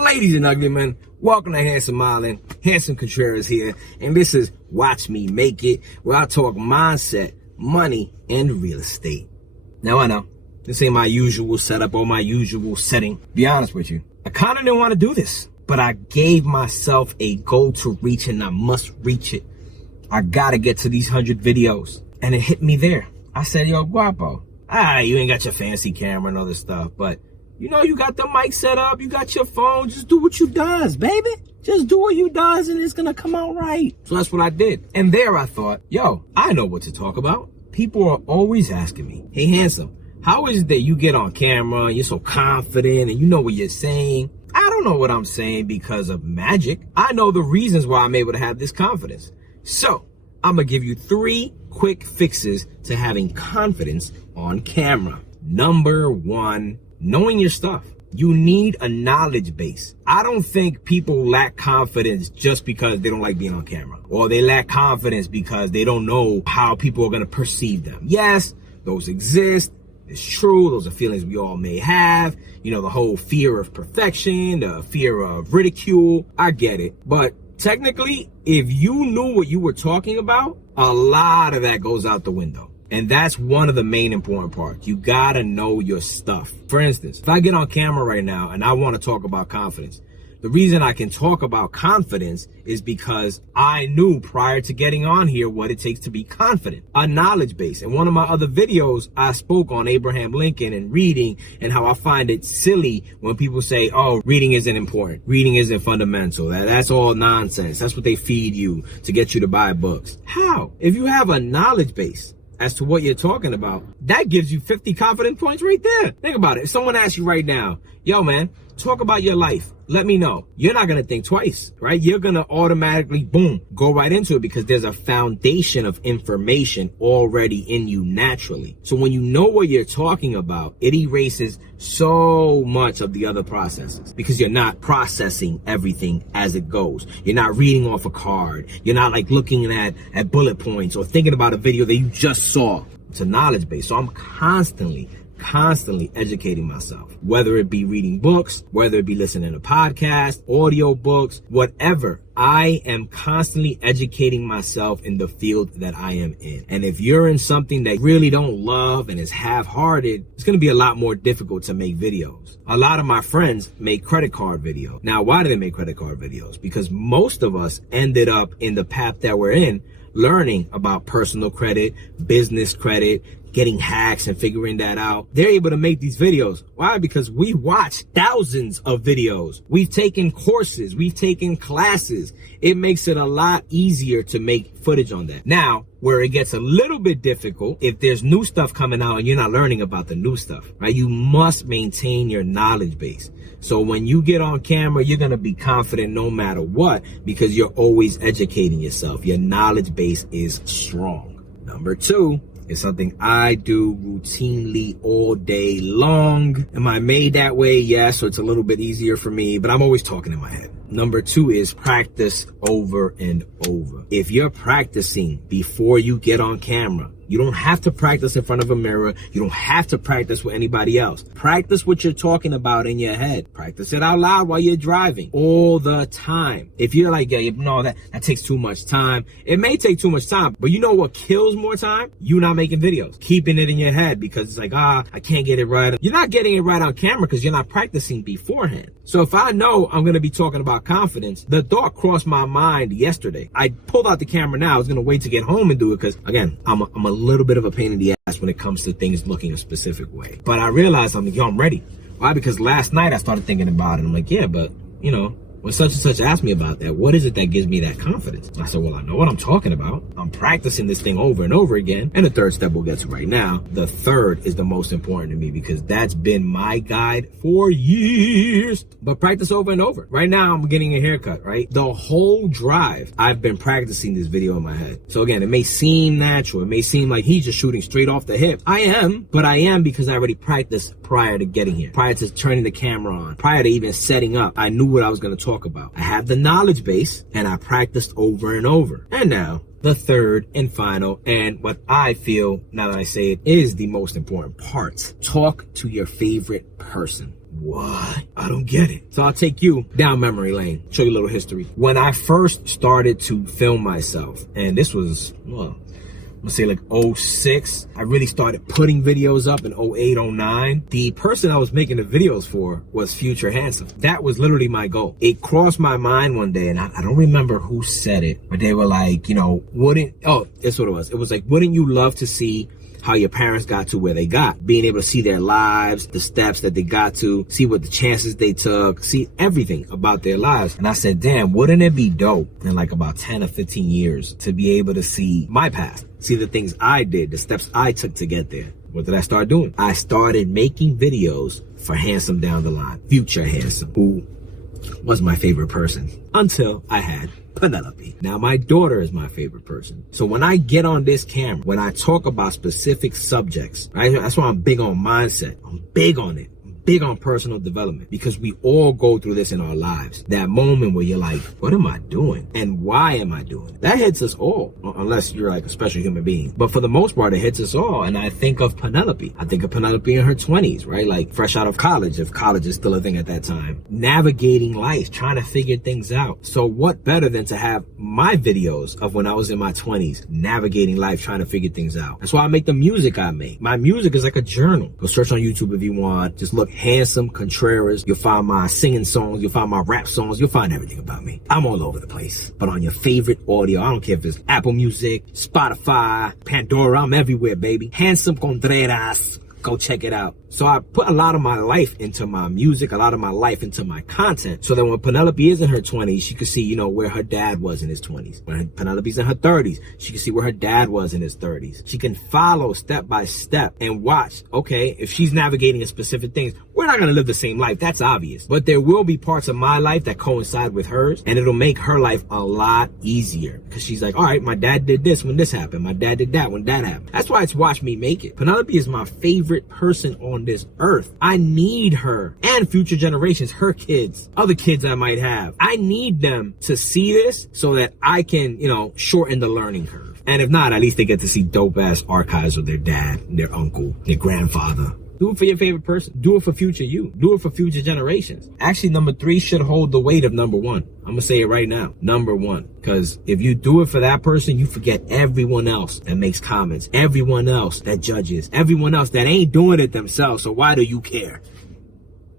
Ladies and ugly men, welcome to Handsome Island. Handsome Contreras here, and this is Watch Me Make It, where I talk mindset, money, and real estate. Now I know, this ain't my usual setup or my usual setting. Be honest with you, I kind of didn't want to do this, but I gave myself a goal to reach and I must reach it. I gotta get to these 100 videos. And it hit me there. I said, yo, Guapo, you ain't got your fancy camera and other stuff, but you know, you got the mic set up, you got your phone, just do what you does, baby. Just do what you does and it's gonna come out right. So that's what I did. And there I thought, yo, I know what to talk about. People are always asking me, hey, Handsome, how is it that you get on camera and you're so confident and you know what you're saying? I don't know what I'm saying because of magic. I know the reasons why I'm able to have this confidence. So I'm gonna give you 3 quick fixes to having confidence on camera. Number 1, knowing your stuff. You need a knowledge base. I don't think people lack confidence just because they don't like being on camera, or they lack confidence because they don't know how people are going to perceive them. Yes, those exist. It's true. Those are feelings we all may have. You know, the whole fear of perfection, the fear of ridicule. I get it. But technically, if you knew what you were talking about, a lot of that goes out the window. And that's one of the main important parts. You gotta know your stuff. For instance, if I get on camera right now and I want to talk about confidence, the reason I can talk about confidence is because I knew prior to getting on here what it takes to be confident. A knowledge base. In one of my other videos, I spoke on Abraham Lincoln and reading and how I find it silly when people say, oh, reading isn't important. Reading isn't fundamental. That's all nonsense. That's what they feed you to get you to buy books. How? If you have a knowledge base as to what you're talking about, that gives you 50 confidence points right there. Think about it. If someone asks you right now, yo, man, talk about your life, let me know. You're not going to think twice, right? You're going to automatically, boom, go right into it because there's a foundation of information already in you naturally. So when you know what you're talking about, it erases so much of the other processes because you're not processing everything as it goes. You're not reading off a card. You're not like looking at bullet points or thinking about a video that you just saw. It's a knowledge base. So I'm constantly educating myself, whether it be reading books, whether it be listening to podcasts, audio books, whatever. I am constantly educating myself in the field that I am in. And if you're in something that you really don't love and is half-hearted, it's going to be a lot more difficult to make videos. A lot of my friends make credit card videos. Now, why do they make credit card videos? Because most of us ended up in the path that we're in, learning about personal credit, business credit, getting hacks and figuring that out. They're able to make these videos. Why? Because we watch thousands of videos. We've taken courses. We've taken classes. It makes it a lot easier to make footage on that. Now, where it gets a little bit difficult, if there's new stuff coming out and you're not learning about the new stuff, right? You must maintain your knowledge base. So when you get on camera, you're going to be confident no matter what because you're always educating yourself. Your knowledge base is strong. Number 2, it's something I do routinely all day long. Am I made that way? Yes, so it's a little bit easier for me, but I'm always talking in my head. Number 2 is practice over and over. If you're practicing before you get on camera, you don't have to practice in front of a mirror. You don't have to practice with anybody else. Practice what you're talking about in your head. Practice it out loud while you're driving all the time. If you're like, yeah, no, that takes too much time. It may take too much time, but you know what kills more time? You not making videos, keeping it in your head because it's like, I can't get it right. You're not getting it right on camera because you're not practicing beforehand. So if I know I'm going to be talking about confidence, the thought crossed my mind yesterday. I pulled out the camera now. I was going to wait to get home and do it because, again, I'm a little bit of a pain in the ass when it comes to things looking a specific way. But I realized I'm ready. Why? Because last night I started thinking about it. I'm like, yeah, but, you know, when such and such asked me about that, what is it that gives me that confidence? I said, well, I know what I'm talking about. I'm practicing this thing over and over again. And the third step we'll get to right now. The third is the most important to me because that's been my guide for years. But practice over and over. Right now, I'm getting a haircut, right? The whole drive, I've been practicing this video in my head. So again, it may seem natural. It may seem like he's just shooting straight off the hip. I am, but I am because I already practiced prior to getting here, prior to turning the camera on, prior to even setting up. I knew what I was going to talk about. I have the knowledge base and I practiced over and over. And now the third and final, and what I feel, now that I say it, is the most important part. Talk to your favorite person. what? I don't get it. So I'll take you down memory lane, show you a little history. When I first started to film myself, and this was, well, I'm gonna say like 06. I really started putting videos up in 08, 09. The person I was making the videos for was Future Handsome. That was literally my goal. It crossed my mind one day, and I don't remember who said it, but they were like, you know, that's what it was. It was like, wouldn't you love to see how your parents got to where they got? Being able to see their lives, the steps that they got to, see what the chances they took, see everything about their lives. And I said, damn, wouldn't it be dope in like about 10 or 15 years to be able to see my past, see the things I did, the steps I took to get there? What did I start doing? I started making videos for Handsome down the line, Future Handsome, who was my favorite person until I had Penelope. Now my daughter is my favorite person. So when I get on this camera, when I talk about specific subjects, right? That's why I'm big on mindset. I'm big on it. Big on personal development, because we all go through this in our lives. That moment where you're like, what am I doing? And why am I doing it? That hits us all, unless you're like a special human being. But for the most part, it hits us all. And I think of Penelope. I think of Penelope in her 20s, right? Like fresh out of college, if college is still a thing at that time. Navigating life, trying to figure things out. So what better than to have my videos of when I was in my 20s, navigating life, trying to figure things out. That's why I make the music I make. My music is like a journal. Go search on YouTube if you want. Just look Handsome Contreras. You'll find my singing songs. You'll find my rap songs. You'll find everything about me. I'm all over the place. But on your favorite audio, I don't care if it's Apple Music, Spotify, Pandora, I'm everywhere, baby. Handsome Contreras. Go check it out. So I put a lot of my life into my music, a lot of my life into my content, so that when Penelope is in her 20s, she can see, you know, where her dad was in his 20s. When Penelope's in her 30s, she can see where her dad was in his 30s. She can follow step by step and watch, okay, if she's navigating a specific things, we're not going to live the same life. That's obvious. But there will be parts of my life that coincide with hers, and it'll make her life a lot easier, because she's like, all right, my dad did this when this happened. My dad did that when that happened. That's why it's Watch Me Make It. Penelope is my favorite person on this earth. I need her and future generations, her kids, other kids I might have. I need them to see this so that I can, you know, shorten the learning curve. And if not, at least they get to see dope ass archives of their dad, their uncle, their grandfather. Do it for your favorite person. Do it for future you. Do it for future generations. Actually, number 3 should hold the weight of number 1. I'm going to say it right now. Number 1. Because if you do it for that person, you forget everyone else that makes comments. Everyone else that judges. Everyone else that ain't doing it themselves. So why do you care?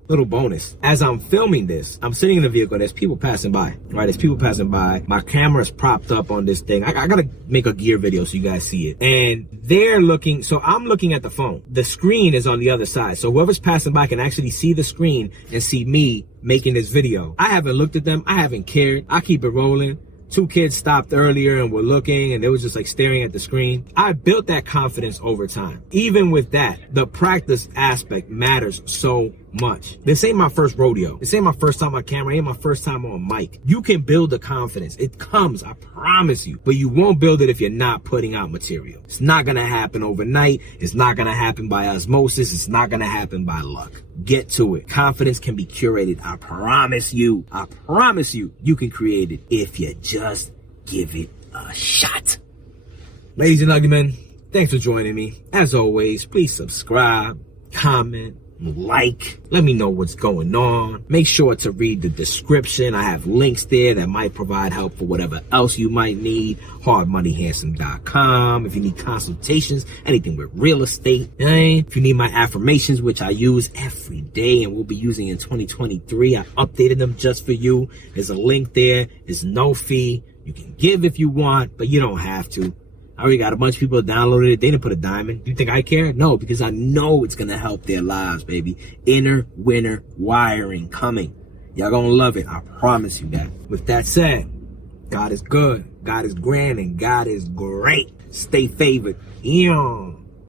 Little bonus. As I'm filming this, I'm sitting in the vehicle. There's people passing by, right? There's people passing by. My camera's propped up on this thing. I gotta make a gear video so you guys see it. And they're looking, so I'm looking at the phone. The screen is on the other side. So whoever's passing by can actually see the screen and see me making this video. I haven't looked at them. I haven't cared. I keep it rolling. 2 kids stopped earlier and were looking, and they was just like staring at the screen. I built that confidence over time. Even with that, the practice aspect matters so much. This ain't my first rodeo. This ain't my first time on camera. It ain't my first time on mic. You can build the confidence. It comes, I promise you. But you won't build it if you're not putting out material. It's not gonna happen overnight. It's not gonna happen by osmosis. It's not gonna happen by luck. Get to it. Confidence can be curated. I promise you. I promise you, you can create it if you just give it a shot. Ladies and gentlemen, thanks for joining me. As always, please subscribe, comment, like, let me know what's going on. Make sure to read the description. I have links there that might provide help for whatever else you might need. hardmoneyhandsome.com. If you need consultations, anything with real estate. If you need my affirmations, which I use every day and will be using in 2023, I updated them just for you. There's a link there. It's no fee. You can give if you want, but you don't have to. I already got a bunch of people downloaded it. They didn't put a dime in. Do you think I care? No, because I know it's going to help their lives, baby. Inner winner wiring coming. Y'all going to love it. I promise you that. With that said, God is good. God is grand and God is great. Stay favored. Eon.